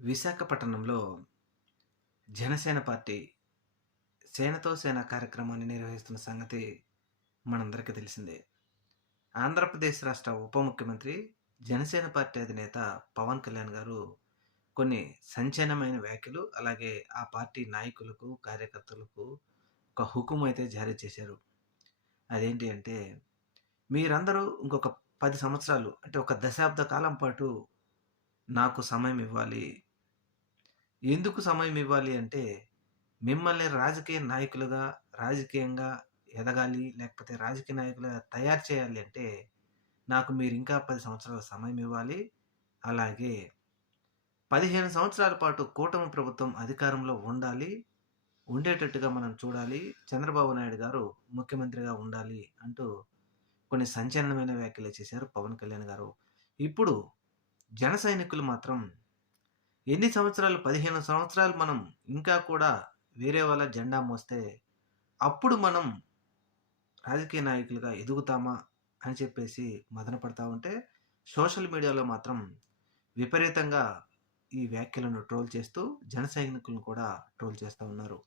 విశాఖపట్నంలో జనసేన పార్టీ సేనతో సేన కార్యక్రమాన్ని నిర్వహిస్తున్న సంగతి మనందరికీ తెలిసిందే. ఆంధ్రప్రదేశ్ రాష్ట్ర ఉప ముఖ్యమంత్రి జనసేన పార్టీ అధినేత పవన్ కళ్యాణ్ గారు కొన్ని సంచలనమైన వ్యాఖ్యలు అలాగే ఆ పార్టీ నాయకులకు కార్యకర్తలకు ఒక హుకుం అయితే జారీ చేశారు. అదేంటి అంటే మీరందరూ ఇంకొక పది సంవత్సరాలు అంటే ఒక దశాబ్ద కాలం పాటు నాకు సమయం ఇవ్వాలి ఎందుకు సమయం ఇవ్వాలి అంటే మిమ్మల్ని రాజకీయ నాయకులుగా రాజకీయంగా ఎదగాలి లేకపోతే రాజకీయ నాయకులుగా తయారు చేయాలి అంటే నాకు మీరు ఇంకా పది సంవత్సరాల సమయం ఇవ్వాలి. అలాగే పదిహేను సంవత్సరాల పాటు కూటమి ప్రభుత్వం అధికారంలో ఉండాలి. ఉండేటట్టుగా మనం చూడాలి. చంద్రబాబు నాయుడు గారు ముఖ్యమంత్రిగా ఉండాలి అంటూ కొన్ని సంచలనమైన వ్యాఖ్యలు చేశారు పవన్ కళ్యాణ్ గారు. ఇప్పుడు జన సైనికులు మాత్రం ఎన్ని సంవత్సరాలు? పదిహేను సంవత్సరాలు మనం ఇంకా కూడా వేరే వాళ్ళ జెండా మోస్తే అప్పుడు మనం రాజకీయ నాయకులుగా ఎదుగుతామా అని చెప్పేసి మదన పడతా ఉంటే సోషల్ మీడియాలో మాత్రం విపరీతంగా ఈ వ్యాఖ్యలను ట్రోల్ చేస్తూ జన సైనికులను కూడా ట్రోల్ చేస్తూ ఉన్నారు.